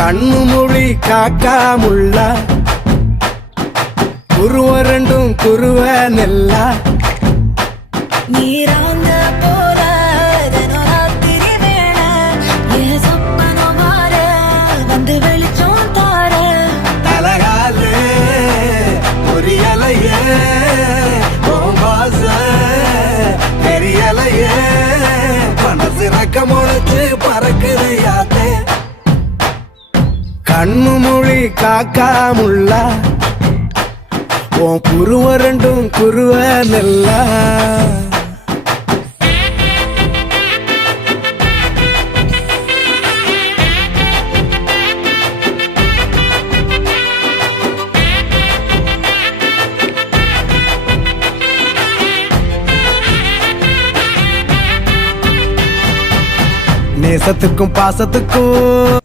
கண்ணு மொழி காக்காமுள்ள குருவ ரெண்டும் குருவ நெல்லா நீராங்க போல தினராத்திரி வேளை என் சொப்பனம் மாற வந்து வெளிச்சம் தார தலகாலே பொரியலையே ஓம்பாச பெரியலையே மனசு ரக்க முளைச்சு பறக்குது யாத்தே கண்ணு மொழி காக்காமுள்ள உன் குருவ ரெண்டும் குருவ நெல்லா நேசத்துக்கும் பாசத்துக்கும்